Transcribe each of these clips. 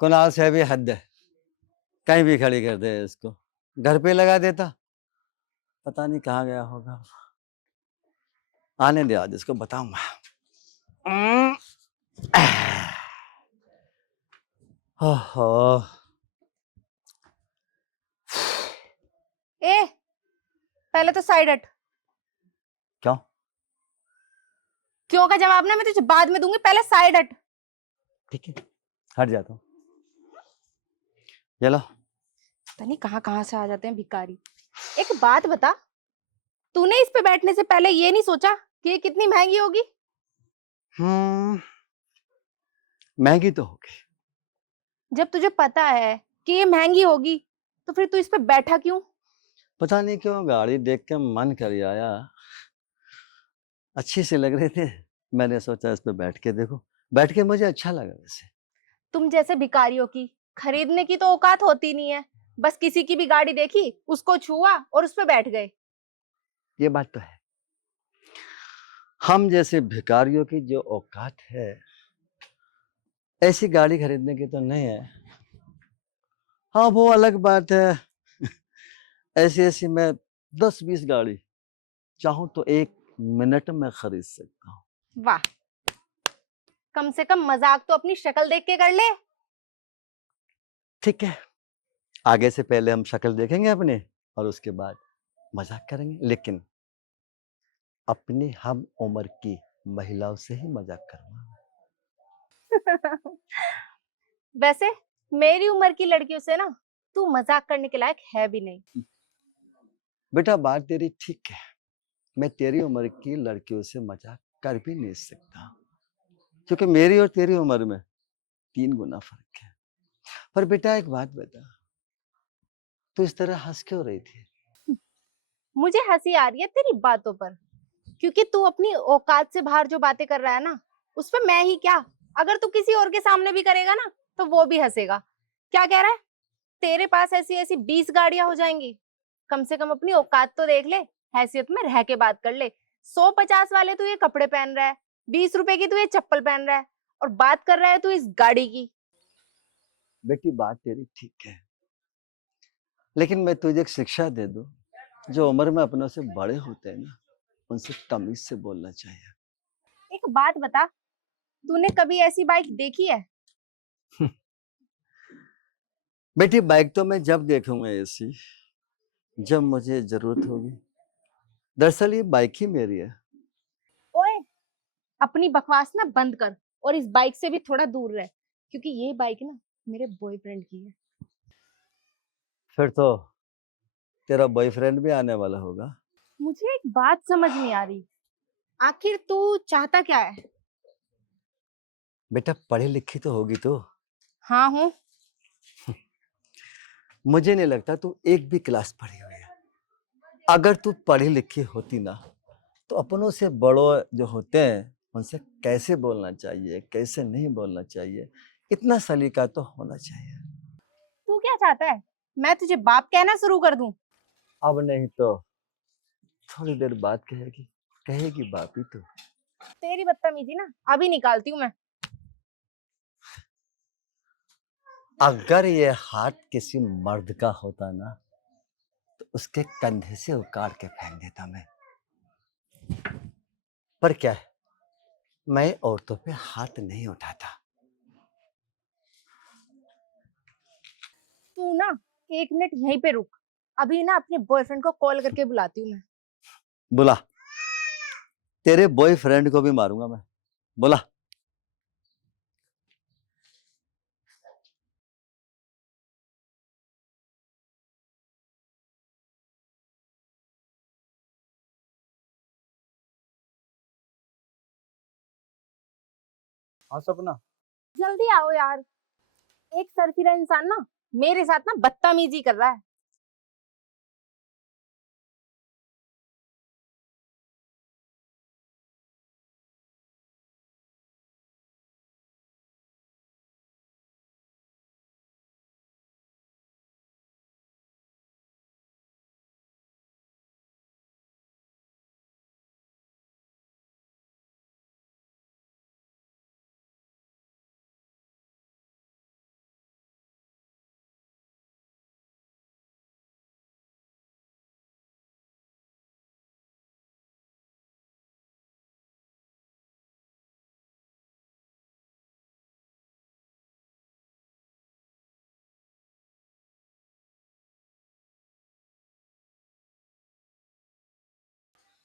कुणाल से भी हद है, कहीं भी खड़ी कर दे इसको, घर पे लगा देता, पता नहीं कहाँ गया होगा। आने दे, आज इसको बताऊंगा। ओहो, ए, पहले तो साइड हट। क्यों? क्यों का जवाब ना मैं तुझे बाद में दूंगी, पहले साइड हट। ठीक है, हट जाता हूँ। चलो। पता नहीं कहाँ कहाँ से आ जाते हैं भिखारी। एक बात बता, तूने इस पे बैठने से पहले ये नहीं सोचा कि ये कितनी महंगी होगी? महंगी तो होगी। जब तुझे पता है कि ये महंगी होगी तो फिर तू इस पे बैठा क्यों? पता नहीं क्यों गाड़ी देख के मन कर आया, अच्छी सी लग रही थी, मैंने सोचा इस पे बैठ के देखो, बैठ के मुझे अच्छा लगा। वैसे तुम जैसे भिखारियों की खरीदने की तो औकात होती नहीं है, बस किसी की भी गाड़ी देखी उसको छुआ और उस पे बैठ गए। ये बात तो है, हम जैसे भिखारियों की जो औकात है ऐसी गाड़ी खरीदने की तो नहीं है। हाँ वो अलग बात है, ऐसी ऐसी मैं 10-20 गाड़ी चाहूं तो 1 मिनट में खरीद सकता हूँ। वाह, कम से कम मजाक तो अपनी शक्ल देख के कर ले। ठीक है, आगे से पहले हम शक्ल देखेंगे अपने और उसके बाद मजाक करेंगे, लेकिन अपनी हम उम्र की महिलाओं से ही मजाक करूंगा। वैसे मेरी उम्र की लड़कियों से ना तू मजाक करने के लायक है भी नहीं। बेटा बात तेरी ठीक है, मैं तेरी उम्र की लड़कियों से मजाक कर भी नहीं सकता, क्योंकि मेरी और तेरी उम्र में 3 गुना फर्क है। पर बेटा एक बात बता, तू इस तरह हंस क्यों रही थी? मुझे हंसी आ रही है तेरी बातों पर, क्योंकि तू अपनी औकात से बाहर जो बातें कर रहा है ना, उस पर मैं ही क्या, अगर तू किसी और के सामने भी करेगा ना तो वो भी हंसेगा। क्या कह रहा है? तेरे पास ऐसी ऐसी 20 गाड़ियां हो जाएंगी। कम से कम अपनी औकात तो देख ले, हैसियत में रह के बात कर ले। 150 वाले तू ये कपड़े पहन रहा है, 20 रुपए की तू ये चप्पल पहन रहा है, और बात कर रहा है तू इस गाड़ी की। बेटी बात तेरी ठीक है, लेकिन मैं तुझे एक शिक्षा दे दूं, जो उम्र में अपनों से बड़े होते हैं ना, उनसे तमीज से बोलना चाहिए। एक बात बता, तूने कभी ऐसी बाइक देखी है? बेटी बाइक तो मैं जब देखूंगा ऐसी जब मुझे जरूरत होगी, दरअसल ये बाइक ही मेरी है। ओए, अपनी बकवास ना बंद कर और इस बाइक से भी थोड़ा दूर रह, क्योंकि ये बाइक ना मेरे बॉयफ्रेंड की है। फिर तो तेरा बॉयफ्रेंड भी आने वाला होगा। मुझे एक बात समझ नहीं आ रही, आखिर तू चाहता क्या है? बेटा पढ़ी लिखी तो होगी तो। हाँ हूँ। मुझे नहीं लगता तू एक भी क्लास पढ़ी हुई है। अगर तू पढ़ी लिखी होती ना, तो अपनों से बड़ों जो होते हैं उनसे कैसे बोलना चाहिए, कैसे नहीं बोलना चाहिए, इतना सलीका तो होना चाहिए। तू क्या चाहता है, मैं तुझे बाप कहना शुरू कर दूं? अब नहीं तो थोड़ी देर बाद कहेगी, कहेगी बाप ही तो। तेरी बदतमीजी ना अभी निकालती हूँ मैं। अगर ये हाथ किसी मर्द का होता ना, तो उसके कंधे से उखाड़ के फेंक देता मैं। पर क्या है, मैं औरतों पे हाथ नहीं उठाता। तू ना 1 मिनट यहीं पे रुक, अभी ना अपने बॉयफ्रेंड को कॉल करके बुलाती हूँ मैं। बुला, तेरे बॉयफ्रेंड को भी मारूंगा मैं, बुला। हाँ सपना। जल्दी आओ यार, एक सरफिरा इंसान ना मेरे साथ ना बदतमीजी कर रहा है।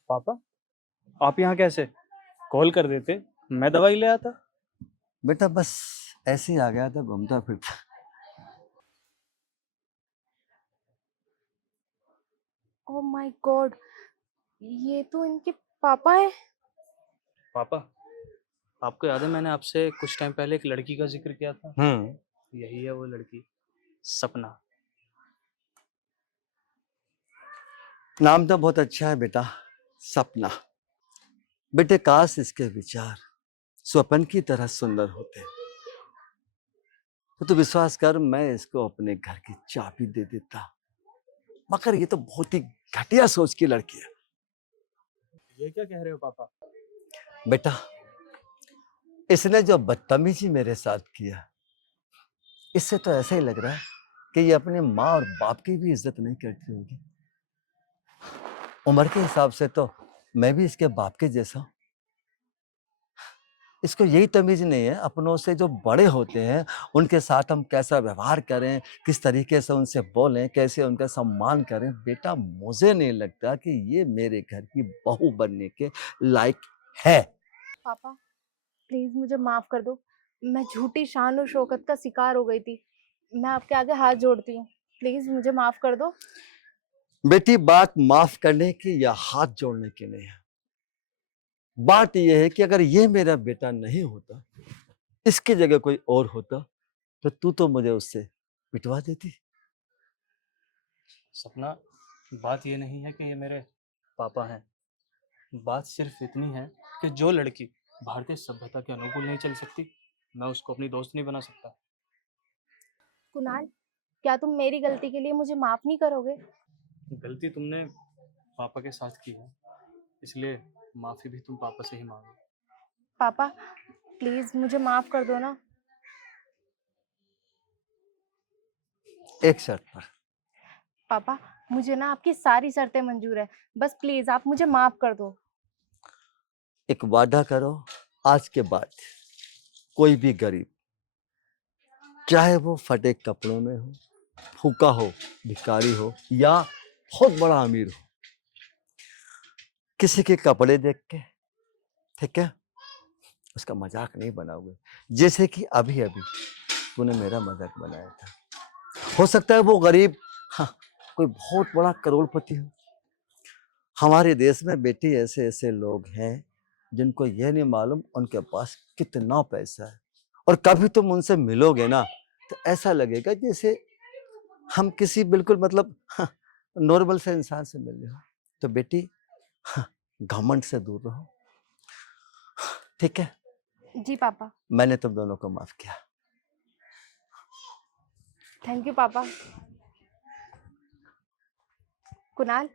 पापा, आप यहाँ कैसे? कॉल कर देते, मैं दवाई ले आता। बेटा बस ऐसे ही आ गया था घूमता फिरता। ओह माय गॉड, ये तो इनके पापा है। पापा, आपको याद है मैंने आपसे कुछ टाइम पहले एक लड़की का जिक्र किया था? यही है वो लड़की, सपना। नाम तो बहुत अच्छा है बेटा, सपना। बेटे काश इसके विचार स्वप्न की तरह सुंदर होते। तो विश्वास कर, मैं इसको अपने घर की चाबी दे देता। मगर ये तो बहुत ही घटिया सोच की लड़की है। ये क्या कह रहे हो पापा? बेटा इसने जो बदतमीजी मेरे साथ किया, इससे तो ऐसा ही लग रहा है कि ये अपने माँ और बाप की भी इज्जत नहीं करती होगी। उम्र के हिसाब से तो मैं भी इसके बाप के जैसा हूं। इसको यही तमीज नहीं है अपनों से जो बड़े होते हैं उनके साथ हम कैसा व्यवहार करें, किस तरीके से उनसे बोलें, कैसे उनका सम्मान करें। बेटा मुझे नहीं लगता कि ये मेरे घर की बहू बनने के लायक है। पापा प्लीज मुझे माफ कर दो, मैं झूठी शान और शौकत का शिकार हो गई थी। मैं आपके आगे हाथ जोड़ती हूँ, प्लीज मुझे माफ कर दो। बेटी बात माफ करने की या हाथ जोड़ने की नहीं है। बात यह है कि अगर ये मेरा बेटा नहीं होता, इसकी जगह कोई और होता, तो तू तो मुझे उससे पिटवा देती। सपना, बात ये नहीं है कि ये मेरे पापा हैं। बात सिर्फ इतनी है कि जो लड़की भारतीय सभ्यता के अनुकूल नहीं चल सकती, मैं उसको अपनी दोस्त नहीं बना सकता। कुणाल, क्या तुम मेरी गलती के लिए मुझे माफ नहीं करोगे? गलती तुमने पापा के साथ की है, इसलिए माफी भी तुम पापा से ही मांगो। पापा प्लीज मुझे माफ कर दो ना। एक शर्त पर। पापा मुझे ना आपकी सारी शर्तें मंजूर है, बस प्लीज आप मुझे माफ कर दो। एक वादा करो, आज के बाद कोई भी गरीब, चाहे वो फटे कपड़ों में हो, भूखा हो, भिखारी हो या बहुत बड़ा अमीर हो, किसी के कपड़े देख के, ठीक है, उसका मजाक नहीं बनाओगे, जैसे कि अभी अभी तूने मेरा मजाक बनाया था। हो सकता है वो गरीब, हाँ, कोई बहुत बड़ा करोड़पति हो। हमारे देश में बेटी ऐसे ऐसे लोग हैं जिनको यह नहीं मालूम उनके पास कितना पैसा है, और कभी तुम उनसे मिलोगे ना तो ऐसा लगेगा जैसे हम किसी बिल्कुल मतलब नॉर्मल से इंसान से मिल रहे हो। तो बेटी घमंड से दूर रहो, ठीक है? जी पापा। मैंने तुम दोनों को माफ किया। थैंक यू पापा। कुणाल,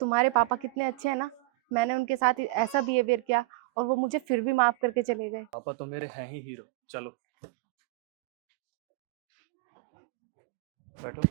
तुम्हारे पापा कितने अच्छे हैं ना, मैंने उनके साथ ऐसा बिहेवियर किया और वो मुझे फिर भी माफ करके चले गए। पापा तो मेरे हैं ही हीरो। चलो बैठो।